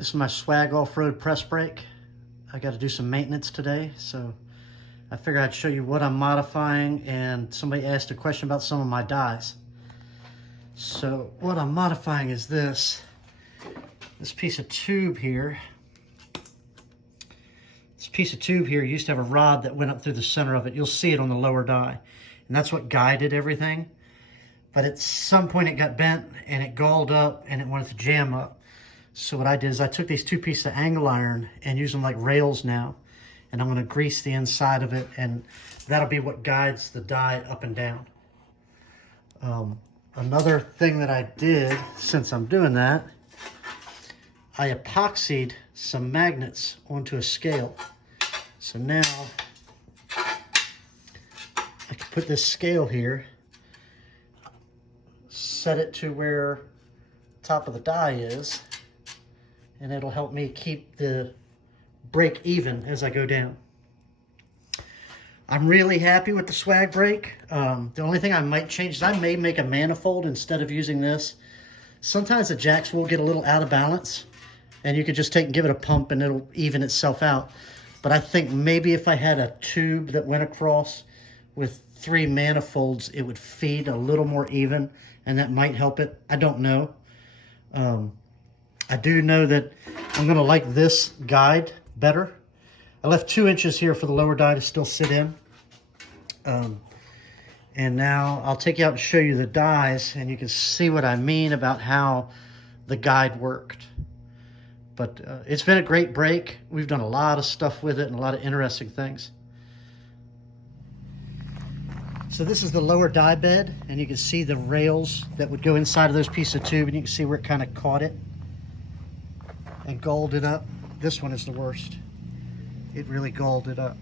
This is my Swag Off-road Pressbrake. I got to do some maintenance today, so I figured I'd show you what I'm modifying, and somebody asked a question about some of my dies. So what I'm modifying is this piece of tube here. This piece of tube here used to have a rod that went up through the center of it. You'll see it on the lower die, and that's what guided everything. But at some point it got bent and it galled up and it wanted to jam up. So what I did is I took these two pieces of angle iron and use them like rails now, and I'm going to grease the inside of it, and that'll be what guides the die up and down. Another thing that I did since I'm doing that, I epoxied some magnets onto a scale. So now I can put this scale here, set it to where the top of the die is, and it'll help me keep the brake even as I go down. I'm really happy with the Swag brake. The only thing I might change is I may make a manifold instead of using this. Sometimes the jacks will get a little out of balance, and you could just take and give it a pump and it'll even itself out. But I think maybe if I had a tube that went across with 3 manifolds, it would feed a little more even, and that might help it. I don't know. I do know that I'm going to like this guide better. I left 2 inches here for the lower die to still sit in. And now I'll take you out and show you the dies, and you can see what I mean about how the guide worked. But it's been a great brake. We've done a lot of stuff with it and a lot of interesting things. So this is the lower die bed, and you can see the rails that would go inside of those pieces of tube, and you can see where it kind of caught it and galled it up. This one is the worst. It really galled it up.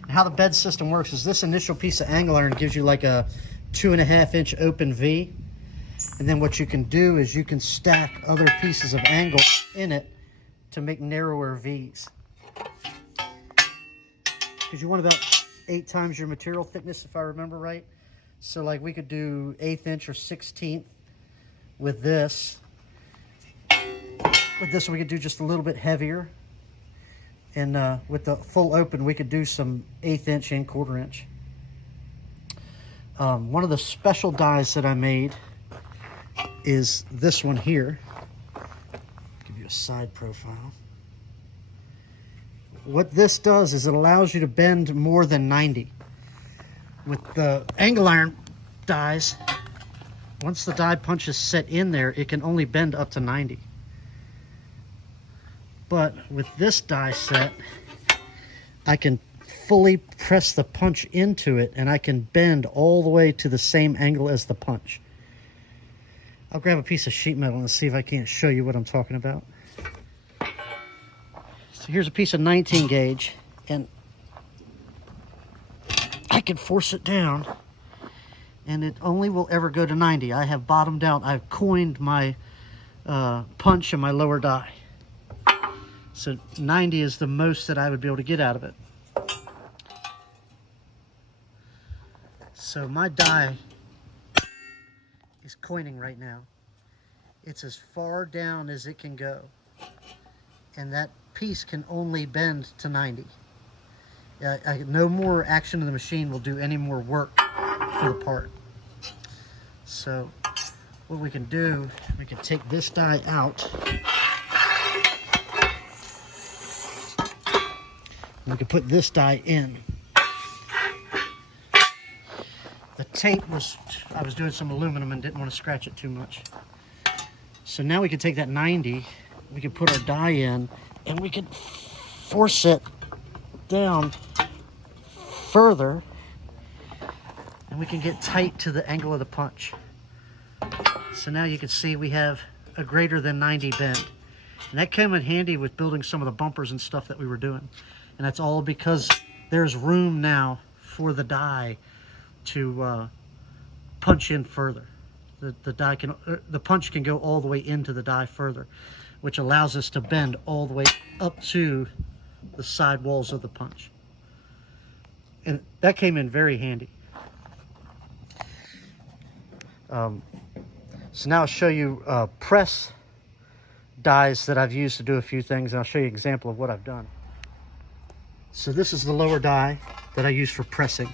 And how the bed system works is this initial piece of angle iron gives you like a 2.5 inch open V. And then what you can do is you can stack other pieces of angle in it to make narrower V's. Because you want about 8 times your material thickness, if I remember right. So like we could do 1/8 inch or 1/16 with this. With this we could do just a little bit heavier. And with the full open we could do some 1/8 inch and 1/4 inch. One of the special dies that I made is this one here. Give you a side profile. What this does is it allows you to bend more than 90. With the angle iron dies, once the die punch is set in there, it can only bend up to 90. But with this die set, I can fully press the punch into it, and I can bend all the way to the same angle as the punch. I'll grab a piece of sheet metal and see if I can't show you what I'm talking about. So here's a piece of 19 gauge, and I can force it down, and it only will ever go to 90. I have bottomed out. I've coined my punch and my lower die. So 90 is the most that I would be able to get out of it. So my die is coining right now. It's as far down as it can go. And that piece can only bend to 90. No more action of the machine will do any more work for the part. So what we can do, we can take this die out. We can put this die in. The tape was, I was doing some aluminum and didn't want to scratch it too much. So now we can take that 90, we can put our die in, and we can force it down further, and we can get tight to the angle of the punch. So now you can see we have a greater than 90 bend. And that came in handy with building some of the bumpers and stuff that we were doing. And that's all because there's room now for the die to punch in further. The punch can go all the way into the die further, which allows us to bend all the way up to the side walls of the punch. And that came in very handy. So now I'll show you press dies that I've used to do a few things, and I'll show you an example of what I've done. So this is the lower die that I use for pressing.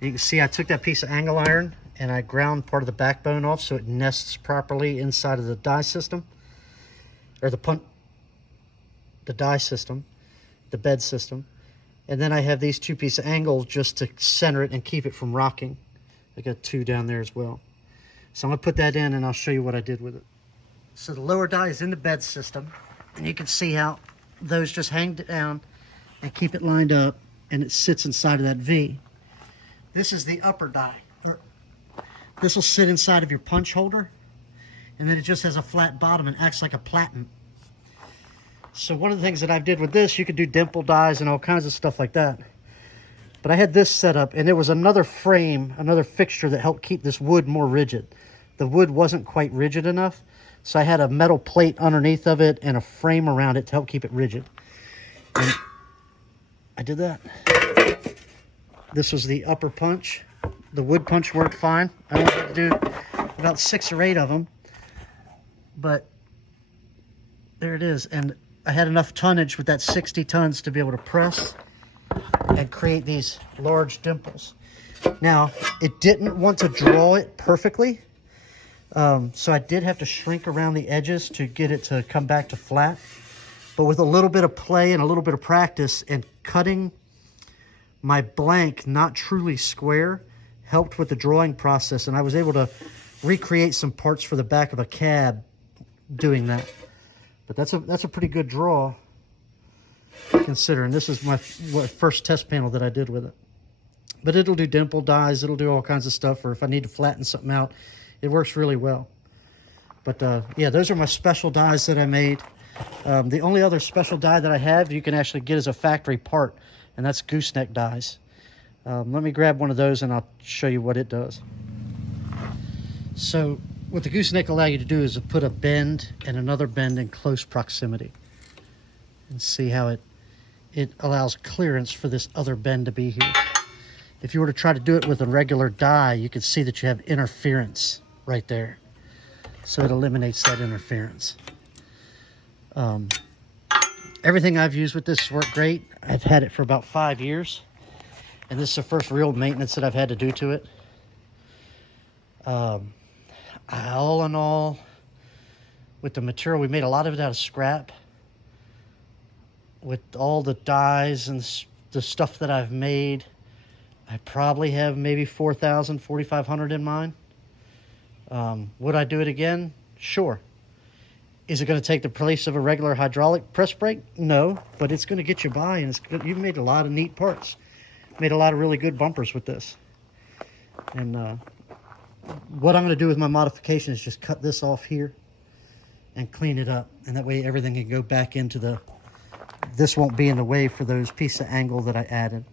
You can see I took that piece of angle iron and I ground part of the backbone off so it nests properly inside of the die system, or the die system, the bed system. And then I have these two pieces of angle just to center it and keep it from rocking. I got two down there as well. So I'm gonna put that in and I'll show you what I did with it. So the lower die is in the bed system, and you can see how those just hang down and keep it lined up, and it sits inside of that V. This is the upper die. This will sit inside of your punch holder, and then it just has a flat bottom and acts like a platen. So one of the things that I did with this, you could do dimple dies and all kinds of stuff like that. But I had this set up, and there was another frame, another fixture that helped keep this wood more rigid. The wood wasn't quite rigid enough, so I had a metal plate underneath of it and a frame around it to help keep it rigid. And I did that. This was the upper punch. The wood punch worked fine. I only had to do about 6 or 8 of them, but there it is. And I had enough tonnage with that 60 tons to be able to press and create these large dimples. Now, it didn't want to draw it perfectly, so I did have to shrink around the edges to get it to come back to flat. But with a little bit of play and a little bit of practice and cutting my blank not truly square helped with the drawing process, and I was able to recreate some parts for the back of a cab doing that. But that's a pretty good draw, considering this is my first test panel that I did with it. But it'll do dimple dies, it'll do all kinds of stuff, or if I need to flatten something out, it works really well. But yeah, those are my special dies that I made. The only other special die that I have you can actually get as a factory part, and that's gooseneck dies. Let me grab one of those and I'll show you what it does. So what the gooseneck allow you to do is to put a bend and another bend in close proximity, and see how it allows clearance for this other bend to be here. If you were to try to do it with a regular die, you could see that you have interference right there. So it eliminates that interference. Everything I've used with this worked great. I've had it for about 5 years, and this is the first real maintenance that I've had to do to it. All in all, with the material, we made a lot of it out of scrap. With all the dies and the stuff that I've made, I probably have maybe 4,000, 4,500 in mine. Would I do it again? Sure. Is it going to take the place of a regular hydraulic press brake? No, but it's going to get you by, and it's good. You've made a lot of neat parts. Made a lot of really good bumpers with this. And what I'm going to do with my modification is just cut this off here and clean it up, and that way everything can go back into this won't be in the way for those pieces of angle that I added.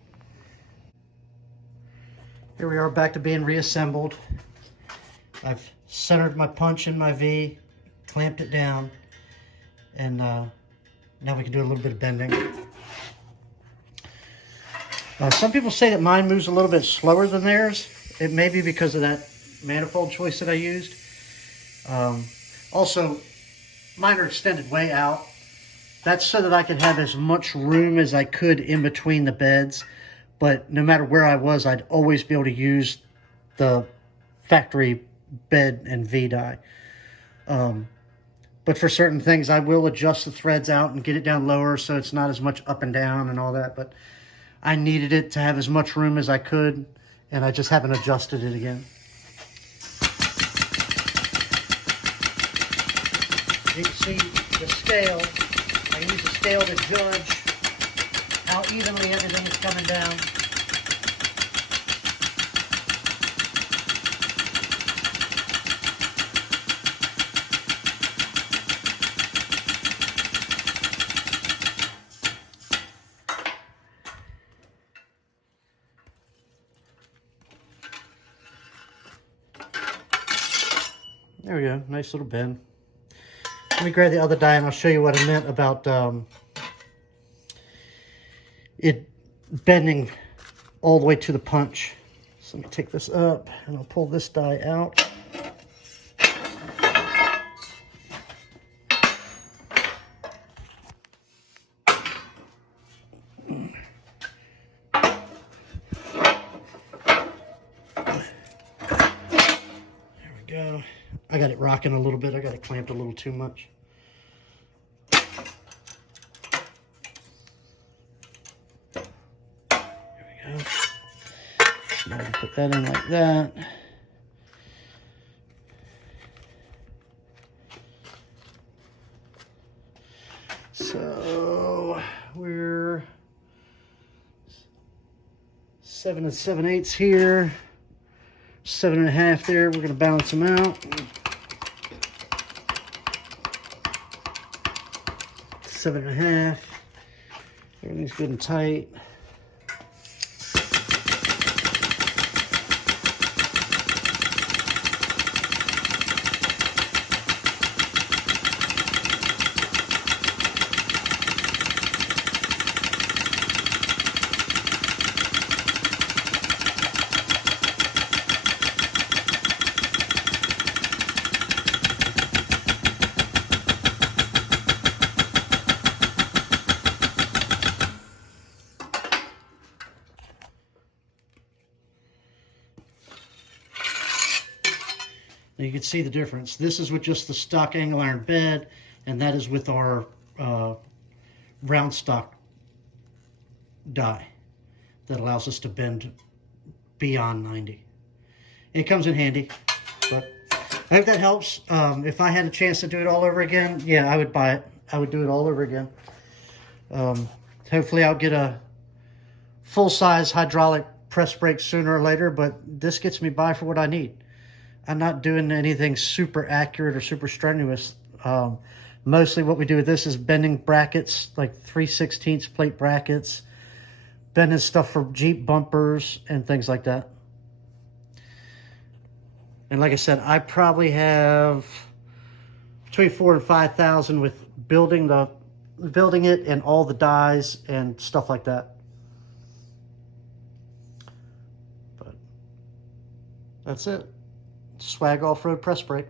Here we are, back to being reassembled. I've centered my punch in my V, clamped it down, and now we can do a little bit of bending. Some people say that mine moves a little bit slower than theirs. It may be because of that manifold choice that I used. Also, mine are extended way out. That's so that I could have as much room as I could in between the beds, but no matter where I was, I'd always be able to use the factory bed and V die. But for certain things, I will adjust the threads out and get it down lower so it's not as much up and down and all that. But I needed it to have as much room as I could, and I just haven't adjusted it again. You can see the scale. I use the scale to judge how evenly everything is coming down. There we go, nice little bend. Let me grab the other die and I'll show you what I meant about it bending all the way to the punch. So let me take this up and I'll pull this die out. I got it rocking a little bit. I got it clamped a little too much. There we go. So I'm gonna put that in like that. So we're 7 7/8 here, 7 1/2 there. We're going to balance them out. 7 1/2. Everything's good and tight. Now you can see the difference. This is with just the stock angle iron bed, and that is with our round stock die that allows us to bend beyond 90. It comes in handy, but I hope that helps. If I had a chance to do it all over again, yeah, I would buy it. I would do it all over again. Hopefully I'll get a full-size hydraulic press brake sooner or later, but this gets me by for what I need. I'm not doing anything super accurate or super strenuous. Mostly what we do with this is bending brackets, like 3/16 plate brackets, bending stuff for Jeep bumpers and things like that. And like I said, I probably have between 4,000 and 5,000 with building it and all the dies and stuff like that. But that's it. Swag Off-road Pressbrake.